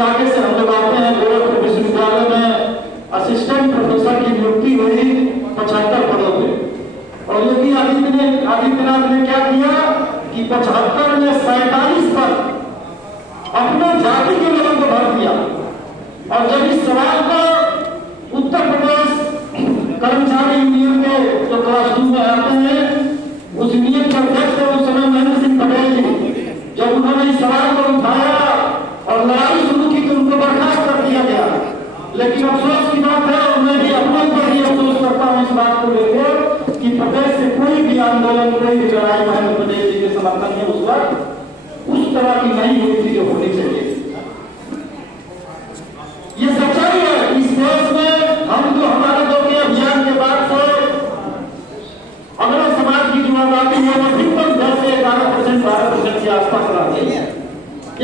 इलाके से हम लोग आते हैं। गोरखपुर विश्वविद्यालय में असिस्टेंट प्रोफेसर की नियुक्ति हुई 75 पदों पे, और योगी आदित्यनाथ ने क्या किया कि 75 में 47 पद अपने जाति के लोगों को भर दिया। और जब इस सवाल को उत्तर प्रदेश कर्मचारी यूनियन के जो क्लास 2 में आते हैं, उस यूनियन के अध्यक्ष थे उस समय महेंद्र सिंह पटेल जी, जब उन्होंने इस सवाल को उठाया और लड़ाई शुरू की तो उनको बर्खास्त कर दिया गया। लेकिन अफसोस की बात है, मैं भी अपने ऊपर ही अफसोस करता हूँ इस बात को लेकर कि प्रदेश से कोई भी आंदोलन, कोई भी लड़ाई महेंद्र पटेल जी के समर्थन में उस वक्त उस तरह की नहीं हुई थी जो होनी चाहिए। ये सच्चाई है। इस देश में हम जो हमारे दो के अभियान के बाद से अगले समाज की जो आबादी है वो भी 10 से 11%, 12% के आसपास रहती है।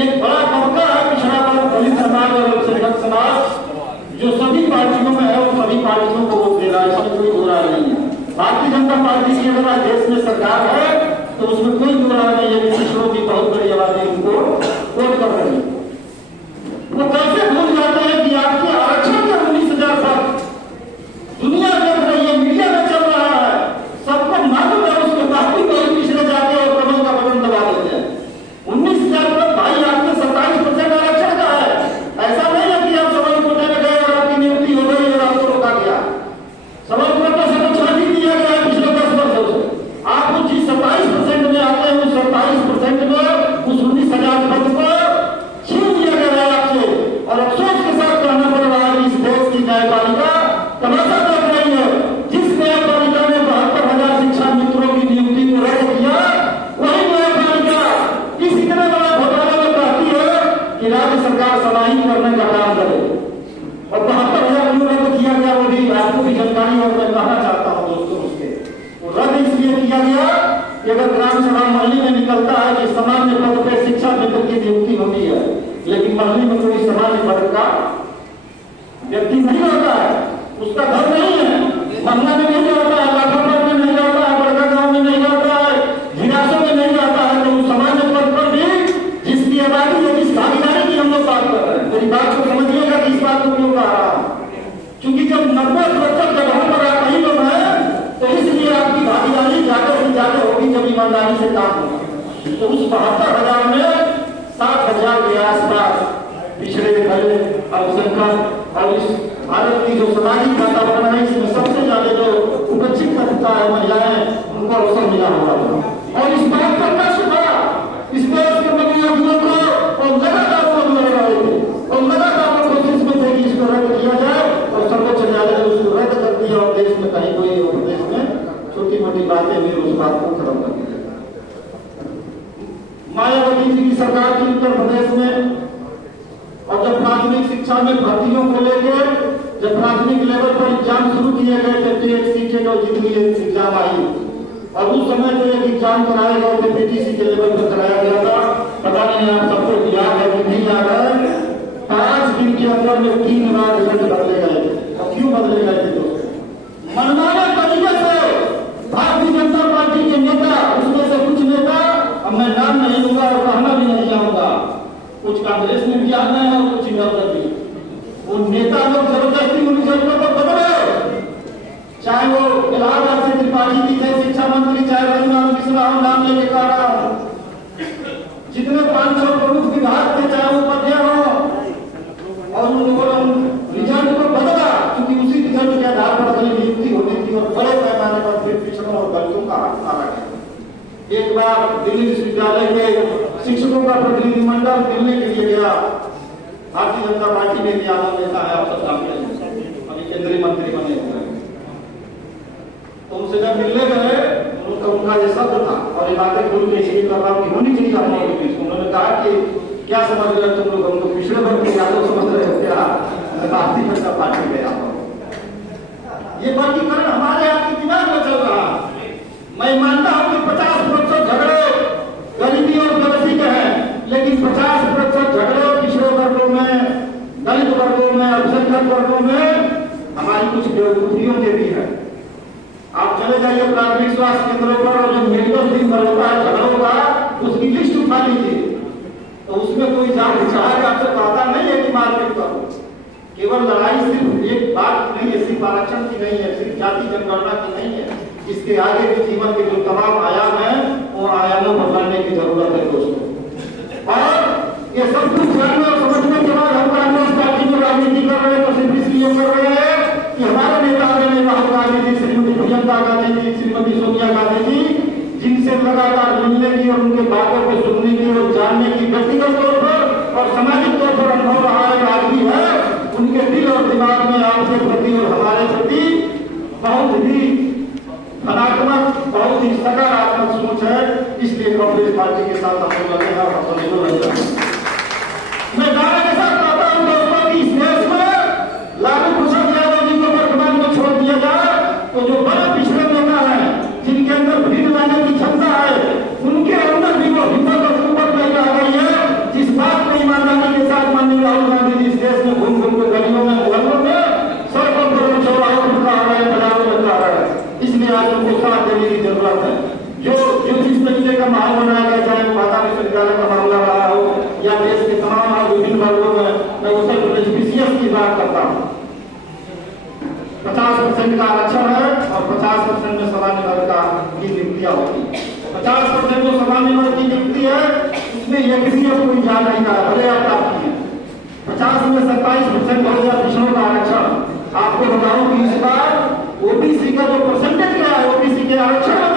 एक बड़ा तबका है पिछड़ा वर्ग, दलित समाज और अल्पसंख्यक समाज, जो सभी पार्टियों में है, वो सभी पार्टियों को वोट दे रहा है, इसमें कोई बुरा नहीं है। भारतीय जनता पार्टी की अगर देश में सरकार है तो उसमें कोई बुरा नहीं है कि पिछड़ों की बहुत बड़ी आबादी उनको वोट कर रही है। वो कैसे भूल जाते हैं कि आपके आरक्षण के 19,000 पद दुनिया देख रही है, मीडिया में चल रहा है, सबको मालूम है, उसके बाद भी कोई पिछड़े जाके और कमल का बटन दबा देते हैं। 19,000 पद भाई आपके 27% आरक्षण का है। ऐसा नहीं है कि आप सवाल कोटे में गए और आपकी नियुक्ति हो गई और आपको रोका गया। सवाल कोटे से तो छाटी दिया गया है पिछले 10 वर्षों से। आप उस 27% में आते हैं, उस 27% में उस 19,000 पद को छीन लिया गया है आपसे। और अफसोस के साथ कहना पड़ रहा है कि इस देश की न्यायपालिका तमाशा देख रही है। जिस न्यायपालिका ने 72,000 शिक्षा मित्रों की नियुक्ति को रद्द किया, वही न्यायपालिका इस इतने बड़ा घोटाला में कहती है कि राज्य सरकार समाहित करने का काम करे। और 72,000 क्यों रद्द किया गया वो भी आपको भी जानकारी और मैं कहना चाहता हूँ दोस्तों। उसके वो रद्द इसलिए किया गया कि अगर ग्राम सभा मंडली में निकलता है कि सामान्य पद पर शिक्षा मित्र की नियुक्ति होती है, लेकिन मंडली में कोई सामान्य पद का व्यक्ति नहीं होता है, उसका घर नहीं है, महंगा में नहीं होता है, लाखों में नहीं होता है, बड़का गांव में नहीं होता है, जिलासों में नहीं होता है, तो उस सामान्य पद पर भी जिसकी आबादी है, जिस भागीदारी की हम लोग बात कर रहे हैं, मेरी बात को समझिएगा कि इस बात को क्यों कह रहा हूं। क्योंकि जब 90% जगहों पर आप ही लोग हैं, तो इसलिए आपकी भागीदारी ज्यादा से ज्यादा होगी जब ईमानदारी से काम होगा। तो उस 72,000 में 7,000 के आसपास पिछड़े दलित, अल्पसंख्यक और इस भारत की जो सामाजिक वातावरण है, इसमें सबसे ज्यादा जो उपेक्षित तबका है महिलाएं, उनको अवसर मिला हुआ था। और इस बात का क्या सुधा इस देश के मंत्रियों को और लगातार बोल रहे थे और लगातार कोशिश में थे कि इसको रद्द किया जाए, और सर्वोच्च न्यायालय ने उसको रद्द कर दिया और देश में कहीं कोई प्रदेश में छोटी मोटी बातें भी उस बात को खत्म कर दिया। मायावती जी की सरकार की उत्तर प्रदेश में, और जब प्राथमिक शिक्षा में भर्तियों को लेकर जब प्राथमिक लेवल पर एग्जाम शुरू किए गए थे, टेट, सीटेट और जितनी एग्जाम आई, और उस समय जो एक एग्जाम कराए गए थे पीटीसी के लेवल पर कराया गया था, पता नहीं आप सबको याद है कि नहीं याद है, 5 दिन के अंदर में 3 बार रिजल्ट बदले गए थे। और क्यों बदले गए थे दोस्तों? मनमाने तरीके से भारतीय जनता पार्टी के नेता, उसमें से कुछ नेता, अब मैं नाम नहीं लूंगा और कहना भी नहीं चाहूंगा, कुछ कांग्रेस में भी आ गए हैं और कुछ इधर भी, वो नेता लोग जबरदस्ती उन रिजल्टों को बदले, चाहे वो इलाहाबाद से त्रिपाठी जी थे शिक्षा मंत्री, चाहे रघुनाथ मिश्रा हो, नाम लेके कह रहा हूं, जितने 500 प्रमुख विभाग थे, चाहे वो पदे हो, और उन लोगों ने रिजल्ट को बदला, क्योंकि उसी रिजल्ट के आधार पर अगली नियुक्ति होती थी और बड़े पैमाने पर फिर पिछड़ों और दलितों का हाथ मारा गया। एक बार दिल्ली विश्वविद्यालय के शिक्षकों का प्रतिनिधिमंडल मिलने के लिए गया, भारतीय जनता पार्टी में भी आना नेता है, आप सब जानते हैं, अभी केंद्रीय मंत्री बने हुए हैं। तो उनसे जब मिलने गए, उनका ये शब्द था, और ये बातें खुल के इसलिए कर रहा हूं कि होनी चाहिए हम लोगों के बीच। उन्होंने कहा कि क्या समझ रहे तुम लोग, हमको पिछड़े वर्ग के यादव समझ रहे हो क्या? भारतीय जनता पार्टी में आप ये वर्गीकरण हमारे आपके दिमाग में चल रहा है। मैं मानता हूं कि 50% झगड़े गरीबी और गलती के हैं, लेकिन 50% झगड़े पिछड़े वर्गों में, दलित वर्गों में, अल्पसंख्यक वर्गों में हमारी कुछ बेवकूफियों के भी है। आप चले जाइए प्राथमिक स्वास्थ्य केंद्रों पर, और जो मेडिकल दिन पर होता है झगड़ों का, उसकी लिस्ट उठा लीजिए, तो उसमें कोई जांच चाह आपसे कहता नहीं है कि सिर्फ आरक्षण की नहीं है, सिर्फ जाति जनगणना की नहीं है, इसके आगे भी जीवन के जो तमाम आयाम हैं वो आयामों को बढ़ाने की जरूरत है दोस्तों। और ये सब कुछ जानने और समझने के बाद हम कांग्रेस पार्टी में राजनीति कर रहे हैं तो सिर्फ इसलिए कर रहे हैं कि हमारे नेता ने राहुल गांधी जी, श्रीमती प्रियंका गांधी जी, श्रीमती सोनिया गांधी जी, जिनसे लगातार मिलने की और उनके बातों को सुनने की और जानने की व्यक्तिगत तौर पर और सामाजिक तौर पर अनुभव रहा है, आज भी है, उनके दिल और दिमाग में आपके प्रति और हमारे प्रति बहुत ही धनात्मक, बहुत ही सकारात्मक सोच है। इसलिए कांग्रेस पार्टी के साथ हम लोग लगे हैं और हम लोग लगे हैं। मैं दावे के साथ कहता हूं दोस्तों कि इस देश में लालू प्रसाद यादव जी को वर्तमान में छोड़ दिया जाए तो जो बड़े पिछड़े नेता है, जिनके अंदर भीड़ लाने की क्षमता है, उनके अंदर भी वो हिम्मत और कुव्वत नहीं आ गई है, जिस बात को ईमानदारी के साथ माननीय राहुल गांधी जी इस देश में घूम घूम के गलियों में, मोहल्लों में, सड़कों पर, चौराहों पर कहा रहे हैं, बाजारों में कहा रहे हैं। इसलिए आज उनको साथ देने की जरूरत है। जो जिस तरीके का माहौल बनाया गया, चाहे वो माता विश्वविद्यालय का मामला रहा हो या देश के तमाम विभिन्न वर्गों में, मैं उत्तर प्रदेश पीसीएस की बात करता हूँ। 50% का आरक्षण है और 50% में सामान्य वर्ग का की नियुक्तियां होती है। 50% जो सामान्य वर्ग की नियुक्ति है उसमें एक भी कोई जा नहीं रहा है, भले आप प्राप्ति है। 50 में 27% हो गया पिछड़ों का आरक्षण। आपको बताऊं कि इस बार ओबीसी का जो परसेंटेज गया है, ओबीसी के आरक्षण